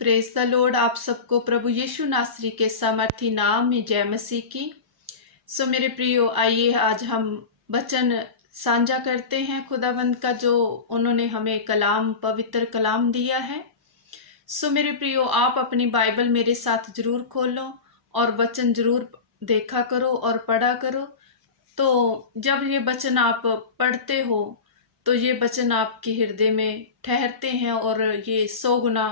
Praise the Lord. आप सबको प्रभु यीशु नासरी के सामर्थी नाम में जय मसीह की। मेरे प्रियो, आइए आज हम वचन साझा करते हैं खुदाबंद का, जो उन्होंने हमें कलाम, पवित्र कलाम दिया है। मेरे प्रियो, आप अपनी बाइबल मेरे साथ जरूर खोलो और वचन जरूर देखा करो और पढ़ा करो। तो जब ये वचन आप पढ़ते हो तो ये वचन आपके हृदय में ठहरते हैं और ये 100 गुना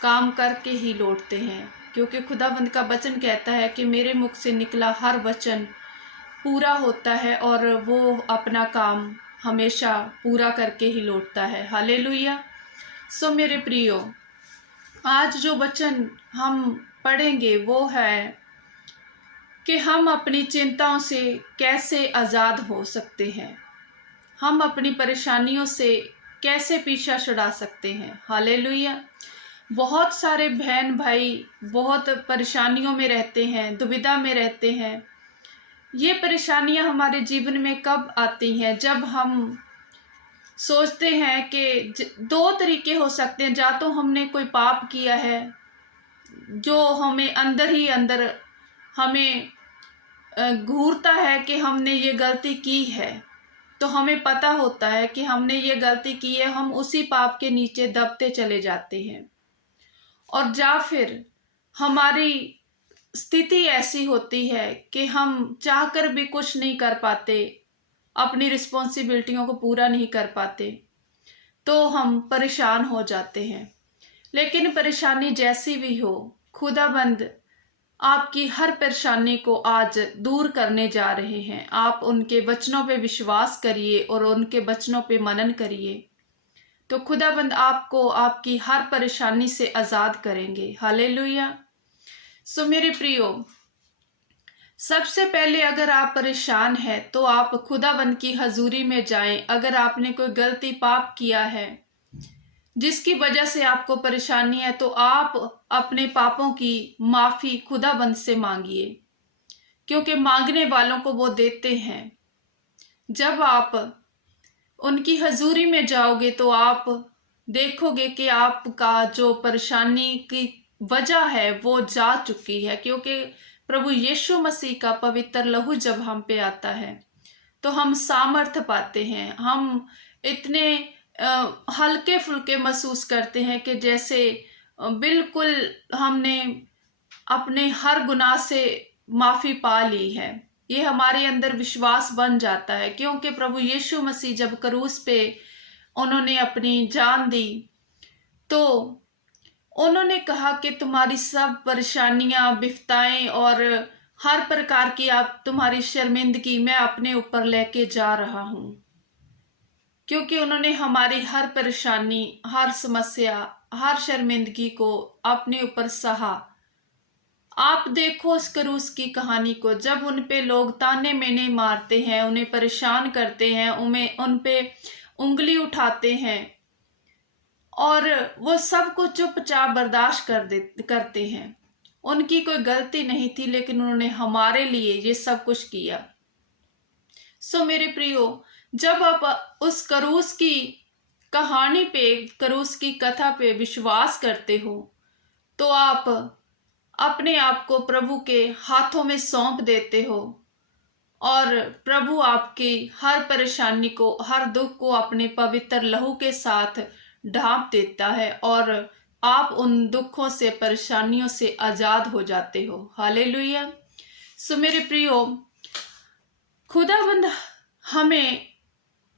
काम करके ही लौटते हैं, क्योंकि खुदाबंद का वचन कहता है कि मेरे मुख से निकला हर वचन पूरा होता है और वो अपना काम हमेशा पूरा करके ही लौटता है। हालेलुया। मेरे प्रियो, आज जो वचन हम पढ़ेंगे वो है कि हम अपनी चिंताओं से कैसे आज़ाद हो सकते हैं, हम अपनी परेशानियों से कैसे पीछा छुड़ा सकते हैं। हालेलुया। बहुत सारे बहन भाई बहुत परेशानियों में रहते हैं, दुविधा में रहते हैं। ये परेशानियां हमारे जीवन में कब आती हैं? जब हम सोचते हैं कि दो तरीके हो सकते हैं, या तो हमने कोई पाप किया है जो हमें अंदर ही अंदर हमें घूरता है कि हमने ये गलती की है, तो हमें पता होता है कि हमने ये गलती की है, हम उसी पाप के नीचे दबते चले जाते हैं। और या फिर हमारी स्थिति ऐसी होती है कि हम चाहकर भी कुछ नहीं कर पाते, अपनी रिस्पॉन्सिबिलिटियों को पूरा नहीं कर पाते, तो हम परेशान हो जाते हैं। लेकिन परेशानी जैसी भी हो, खुदाबंद आपकी हर परेशानी को आज दूर करने जा रहे हैं। आप उनके वचनों पे विश्वास करिए और उनके वचनों पे मनन करिए, तो खुदाबंद आपको आपकी हर परेशानी से आज़ाद करेंगे। हालेलुया। मेरे प्रियो, सबसे पहले अगर आप परेशान हैं तो आप खुदाबंद की हजूरी में जाएं। अगर आपने कोई गलती पाप किया है जिसकी वजह से आपको परेशानी है, तो आप अपने पापों की माफी खुदाबंद से मांगिए, क्योंकि मांगने वालों को वो देते हैं। जब आप उनकी हजूरी में जाओगे तो आप देखोगे कि आपका जो परेशानी की वजह है वो जा चुकी है, क्योंकि प्रभु यीशु मसीह का पवित्र लहू जब हम पे आता है तो हम सामर्थ पाते हैं। हम इतने हल्के फुल्के महसूस करते हैं कि जैसे बिल्कुल हमने अपने हर गुनाह से माफी पा ली है। ये हमारे अंदर विश्वास बन जाता है, क्योंकि प्रभु यीशु मसीह जब क्रूस पे उन्होंने अपनी जान दी तो उन्होंने कहा कि तुम्हारी सब परेशानियां, विफताएं और हर प्रकार की आप तुम्हारी शर्मिंदगी मैं अपने ऊपर लेके जा रहा हूं, क्योंकि उन्होंने हमारी हर परेशानी, हर समस्या, हर शर्मिंदगी को अपने ऊपर सहा। आप देखो उस क्रूस की कहानी को, जब उन पे लोग ताने मेने मारते हैं, उन्हें परेशान करते हैं, उन पे उंगली उठाते हैं और वो सब कुछ चुपचाप बर्दाश्त करते हैं। उनकी कोई गलती नहीं थी, लेकिन उन्होंने हमारे लिए ये सब कुछ किया। मेरे प्रियो, जब आप उस क्रूस की कहानी पे, क्रूस की कथा पे विश्वास करते हो, तो आप अपने आप को प्रभु के हाथों में सौंप देते हो और प्रभु आपकी हर परेशानी को, हर दुख को अपने पवित्र लहू के साथ ढांप देता है और आप उन दुखों से, परेशानियों से आजाद हो जाते हो। हालेलुया। मेरे प्रियो, खुदाबंद हमें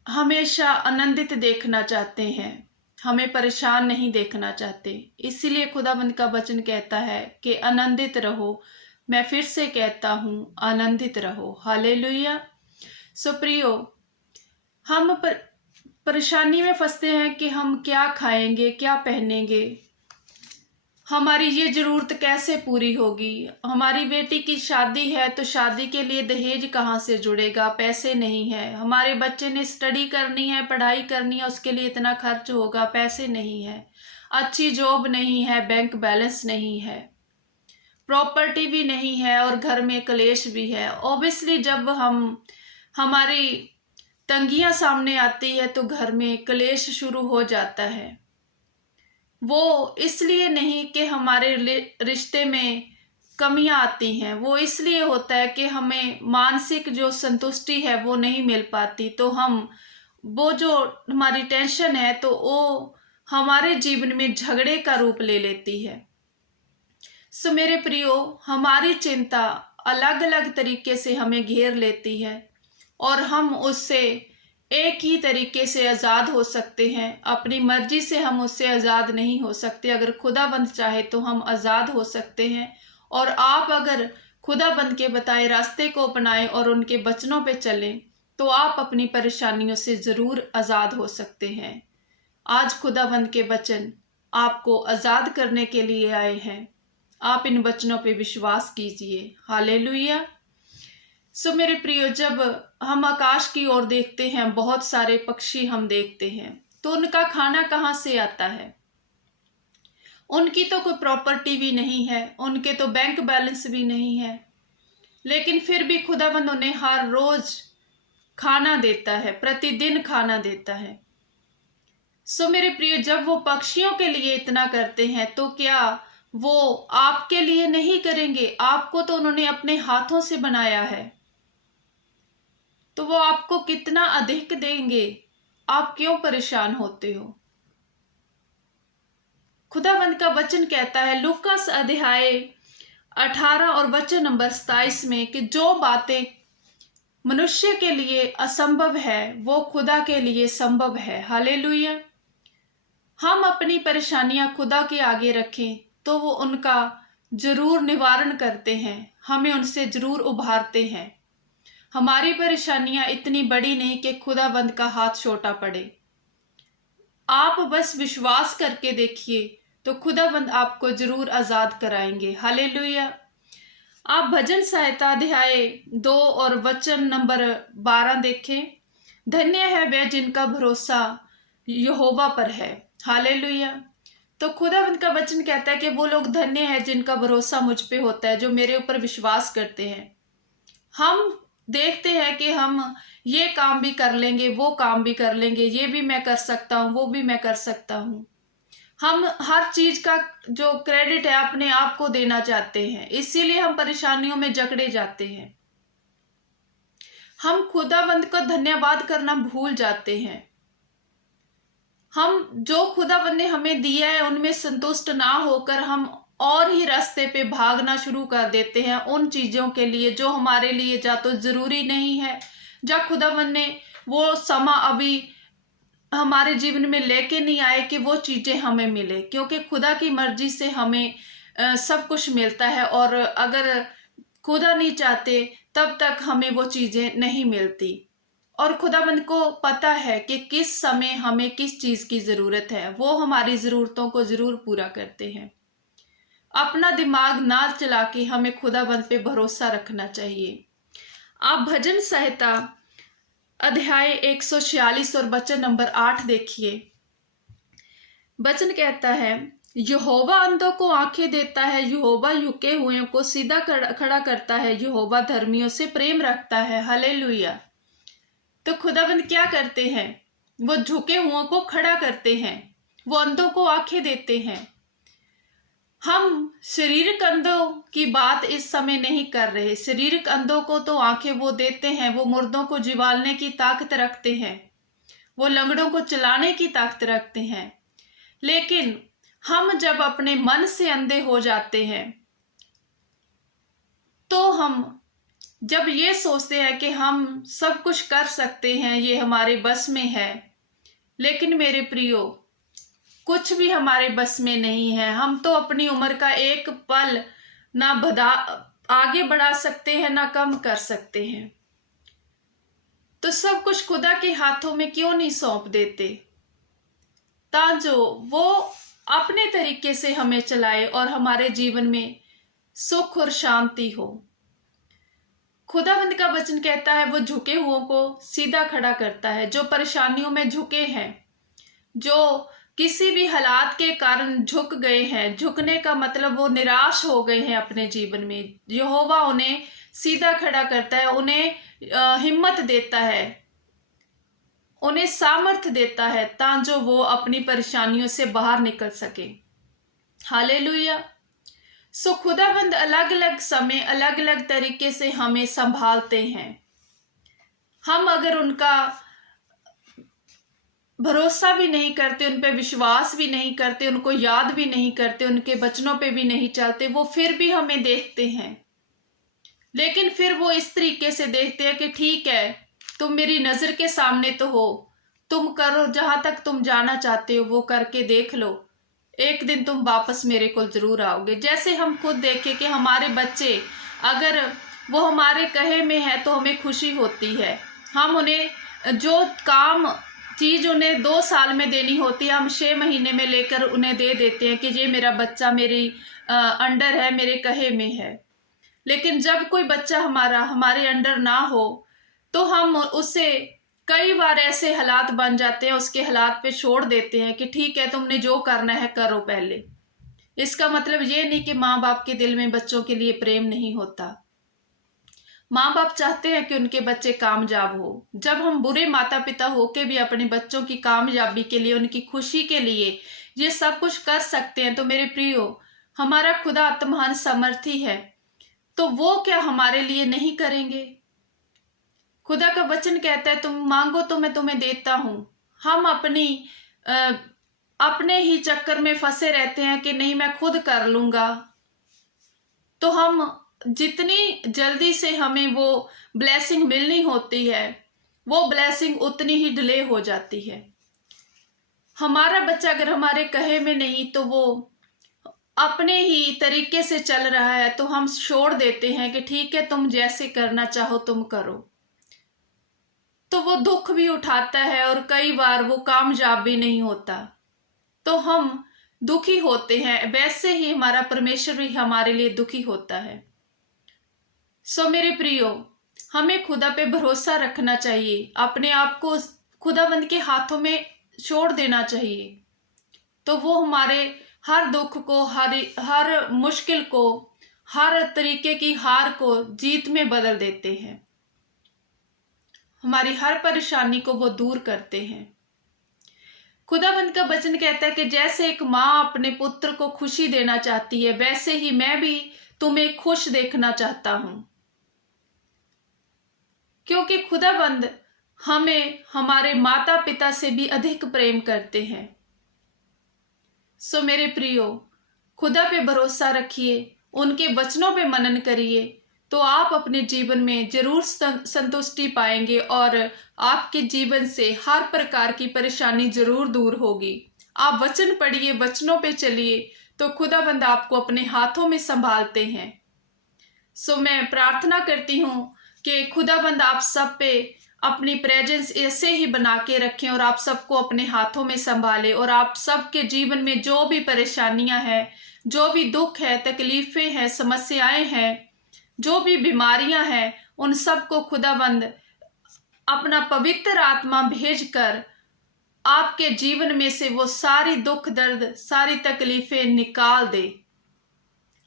हमेशा आनंदित देखना चाहते हैं, हमें परेशान नहीं देखना चाहते। इसीलिए खुदाबंद का वचन कहता है कि आनंदित रहो। मैं फिर से कहता हूं, आनंदित रहो। हालेलुया। प्रियो, हम परेशानी में फंसते हैं कि हम क्या खाएंगे, क्या पहनेंगे, हमारी ये जरूरत कैसे पूरी होगी। हमारी बेटी की शादी है तो शादी के लिए दहेज कहाँ से जुड़ेगा, पैसे नहीं है। हमारे बच्चे ने स्टडी करनी है, पढ़ाई करनी है, उसके लिए इतना खर्च होगा, पैसे नहीं है। अच्छी जॉब नहीं है, बैंक बैलेंस नहीं है, प्रॉपर्टी भी नहीं है और घर में कलेश भी है। ऑब्वियसली जब हमारी तंगियां सामने आती है तो घर में कलेश शुरू हो जाता है। वो इसलिए नहीं कि हमारे रिश्ते में कमियां आती हैं, वो इसलिए होता है कि हमें मानसिक जो संतुष्टि है वो नहीं मिल पाती, तो हम वो जो हमारी टेंशन है तो वो हमारे जीवन में झगड़े का रूप ले लेती है। सो मेरे प्रियो, हमारी चिंता अलग अलग तरीके से हमें घेर लेती है और हम उससे एक ही तरीके से आज़ाद हो सकते हैं। अपनी मर्जी से हम उससे आज़ाद नहीं हो सकते। अगर खुदाबंद चाहे तो हम आज़ाद हो सकते हैं। और आप अगर खुदाबंद के बताए रास्ते को अपनाएं और उनके वचनों पे चलें तो आप अपनी परेशानियों से ज़रूर आज़ाद हो सकते हैं। आज खुदाबंद के वचन आपको आज़ाद करने के लिए आए हैं। आप इन वचनों पे विश्वास कीजिए। हालेलुया। सो मेरे प्रियो, जब हम आकाश की ओर देखते हैं, बहुत सारे पक्षी हम देखते हैं, तो उनका खाना कहाँ से आता है? उनकी तो कोई प्रॉपर्टी भी नहीं है, उनके तो बैंक बैलेंस भी नहीं है, लेकिन फिर भी खुदाबंद उन्हें हर रोज खाना देता है, प्रतिदिन खाना देता है। सो मेरे प्रिय, जब वो पक्षियों के लिए इतना करते हैं तो क्या वो आपके लिए नहीं करेंगे? आपको तो उन्होंने अपने हाथों से बनाया है, तो वो आपको कितना अधिक देंगे। आप क्यों परेशान होते हो? खुदावंद का वचन कहता है लूकास अध्याय 18 और वचन नंबर 27 में कि जो बातें मनुष्य के लिए असंभव है वो खुदा के लिए संभव है। हालेलुया। हम अपनी परेशानियां खुदा के आगे रखें तो वो उनका जरूर निवारण करते हैं, हमें उनसे जरूर उभारते हैं। हमारी परेशानियां इतनी बड़ी नहीं कि खुदाबंद का हाथ छोटा पड़े। आप बस विश्वास करके देखिए तो खुदाबंद आपको जरूर आजाद कराएंगे। हालेलुया। आप भजन संहिता अध्याय 2 और वचन नंबर 12 देखें। धन्य है वह जिनका भरोसा यहोवा पर है। हालेलुया। तो खुदाबंद का वचन कहता है कि वो लोग धन्य है जिनका भरोसा मुझ पे होता है, जो मेरे ऊपर विश्वास करते हैं। हम देखते हैं कि हम ये काम भी कर लेंगे, वो काम भी कर लेंगे, ये भी मैं कर सकता हूँ, वो भी मैं कर सकता हूँ। हम हर चीज का जो क्रेडिट है अपने आप को देना चाहते हैं, इसीलिए हम परेशानियों में जकड़े जाते हैं। हम खुदाबंद को धन्यवाद करना भूल जाते हैं। हम जो खुदाबंद ने हमें दिया है उनमें संतुष्ट ना होकर हम और ही रास्ते पे भागना शुरू कर देते हैं उन चीजों के लिए जो हमारे लिए जा तो जरूरी नहीं है, जा खुदाबंद ने वो समा अभी हमारे जीवन में लेके नहीं आए कि वो चीजें हमें मिले, क्योंकि खुदा की मर्जी से हमें सब कुछ मिलता है और अगर खुदा नहीं चाहते तब तक हमें वो चीजें नहीं मिलती। और खुदाबंद को पता है कि किस समय हमें किस चीज की जरूरत है, वो हमारी जरूरतों को जरूर पूरा करते हैं। अपना दिमाग ना चला के हमें खुदाबंद पे भरोसा रखना चाहिए। आप भजन संहिता अध्याय 146 और वचन नंबर 8 देखिए। वचन कहता है यहोवा अंधों को आंखें देता है, यहोवा झुके हुए को सीधा खड़ा करता है, यहोवा धर्मियों से प्रेम रखता है। हालेलुया। तो खुदाबंद क्या करते हैं? वो झुके हुओं को खड़ा करते हैं, वो अंधों को आंखें देते हैं। हम शारीरिक अंधों की बात इस समय नहीं कर रहे। शारीरिक अंधों को तो आंखें वो देते हैं, वो मुर्दों को जिवालने की ताकत रखते हैं, वो लंगड़ों को चलाने की ताकत रखते हैं। लेकिन हम जब अपने मन से अंधे हो जाते हैं तो हम जब ये सोचते हैं कि हम सब कुछ कर सकते हैं, ये हमारे बस में है, लेकिन मेरे प्रियो कुछ भी हमारे बस में नहीं है। हम तो अपनी उम्र का एक पल ना आगे बढ़ा सकते हैं ना कम कर सकते हैं। तो सब कुछ खुदा के हाथों में क्यों नहीं सौंप देते ताकि वो अपने तरीके से हमें चलाए और हमारे जीवन में सुख और शांति हो। खुदाबंद का वचन कहता है वो झुके हुओं को सीधा खड़ा करता है। जो परेशानियों में झुके हैं, जो किसी भी हालात के कारण झुक गए हैं, झुकने का मतलब वो निराश हो गए हैं अपने जीवन में, यहोवा उन्हें सीधा खड़ा करता है, उन्हें हिम्मत देता है, उन्हें सामर्थ्य देता है ताकि वो अपनी परेशानियों से बाहर निकल सके। हालेलुया। सो खुदाबंद अलग अलग समय अलग अलग तरीके से हमें संभालते हैं। हम अगर उनका भरोसा भी नहीं करते, उन पे विश्वास भी नहीं करते, उनको याद भी नहीं करते, उनके वचनों पे भी नहीं चलते, वो फिर भी हमें देखते हैं। लेकिन फिर वो इस तरीके से देखते हैं कि ठीक है, तुम मेरी नजर के सामने तो हो, तुम करो, जहां तक तुम जाना चाहते हो वो करके देख लो, एक दिन तुम वापस मेरे को जरूर आओगे। जैसे हम खुद देखें कि हमारे बच्चे अगर वो हमारे कहे में है तो हमें खुशी होती है। हम उन्हें जो काम चीज उन्हें 2 साल में देनी होती है, हम 6 महीने में लेकर उन्हें दे देते हैं कि ये मेरा बच्चा मेरी अंडर है, मेरे कहे में है। लेकिन जब कोई बच्चा हमारे अंडर ना हो तो हम उसे कई बार ऐसे हालात बन जाते हैं, उसके हालात पे छोड़ देते हैं कि ठीक है, तुमने जो करना है करो पहले। इसका मतलब ये नहीं कि माँ बाप के दिल में बच्चों के लिए प्रेम नहीं होता। माँ बाप चाहते हैं कि उनके बच्चे कामयाब हो। जब हम बुरे माता पिता होके भी अपने बच्चों की कामयाबी के लिए, उनकी खुशी के लिए ये सब कुछ कर सकते हैं, तो मेरे प्रियो, हमारा खुदा आत्महान समर्थी है, तो वो क्या हमारे लिए नहीं करेंगे? खुदा का वचन कहता है, तुम मांगो तो मैं तुम्हें देता हूं। हम अपने ही चक्कर में फंसे रहते हैं कि नहीं मैं खुद कर लूंगा, तो हम जितनी जल्दी से हमें वो ब्लेसिंग मिलनी होती है, वो ब्लेसिंग उतनी ही डिले हो जाती है। हमारा बच्चा अगर हमारे कहे में नहीं तो वो अपने ही तरीके से चल रहा है, तो हम छोड़ देते हैं कि ठीक है, तुम जैसे करना चाहो तुम करो। तो वो दुख भी उठाता है और कई बार वो कामयाब भी नहीं होता, तो हम दुखी होते हैं। वैसे ही हमारा परमेश्वर भी हमारे लिए दुखी होता है। सो मेरे प्रियो, हमें खुदा पे भरोसा रखना चाहिए, अपने आप को खुदाबंद के हाथों में छोड़ देना चाहिए, तो वो हमारे हर दुख को, हर मुश्किल को, हर तरीके की हार को जीत में बदल देते हैं। हमारी हर परेशानी को वो दूर करते हैं। खुदाबंद का वचन कहता है कि जैसे एक माँ अपने पुत्र को खुशी देना चाहती है, वैसे ही मैं भी तुम्हें खुश देखना चाहता हूं, क्योंकि खुदाबंद हमें हमारे माता पिता से भी अधिक प्रेम करते हैं। सो मेरे प्रियो, खुदा पे भरोसा रखिए, उनके वचनों पे मनन करिए, तो आप अपने जीवन में जरूर संतुष्टि पाएंगे और आपके जीवन से हर प्रकार की परेशानी जरूर दूर होगी। आप वचन पढ़िए, वचनों पे चलिए, तो खुदाबंद आपको अपने हाथों में संभालते हैं। सो मैं प्रार्थना करती हूँ कि खुदाबंद आप सब पे अपनी प्रेजेंस ऐसे ही बना के रखें और आप सबको अपने हाथों में संभाले, और आप सबके जीवन में जो भी परेशानियां हैं, जो भी दुख है, तकलीफें हैं, समस्याएं हैं, जो भी बीमारियां हैं, उन सबको खुदाबंद अपना पवित्र आत्मा भेजकर आपके जीवन में से वो सारी दुख दर्द, सारी तकलीफें निकाल दे।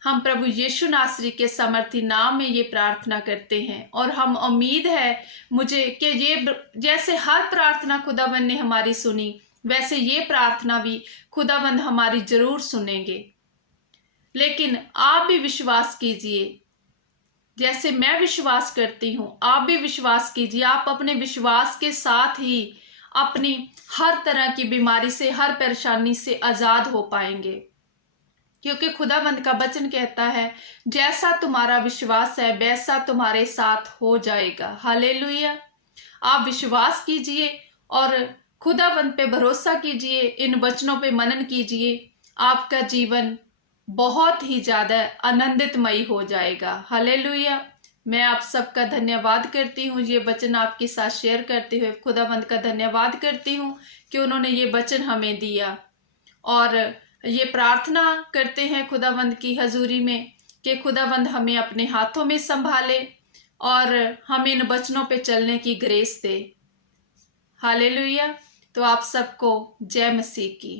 हम प्रभु यीशु नासरी के समर्थी नाम में ये प्रार्थना करते हैं, और हम उम्मीद है मुझे कि ये जैसे हर प्रार्थना खुदाबंद ने हमारी सुनी, वैसे ये प्रार्थना भी खुदाबंद हमारी जरूर सुनेंगे। लेकिन आप भी विश्वास कीजिए, जैसे मैं विश्वास करती हूँ आप भी विश्वास कीजिए। आप अपने विश्वास के साथ ही अपनी हर तरह की बीमारी से, हर परेशानी से आजाद हो पाएंगे, क्योंकि खुदाबंद का वचन कहता है जैसा तुम्हारा विश्वास है वैसा तुम्हारे साथ हो जाएगा। हालेलुया। आप विश्वास कीजिए और खुदाबंद पे भरोसा कीजिए, इन वचनों पे मनन कीजिए, आपका जीवन बहुत ही ज्यादा आनंदितमयी हो जाएगा। हालेलुया। मैं आप सबका धन्यवाद करती हूँ, ये वचन आपके साथ शेयर करते हुए खुदाबंद का धन्यवाद करती हूँ कि उन्होंने ये वचन हमें दिया, और ये प्रार्थना करते हैं खुदाबंद की हजूरी में कि खुदाबंद हमें अपने हाथों में संभाले और हमें इन वचनों पे चलने की ग्रेस दे। हालेलुया। तो आप सबको जय मसीह की।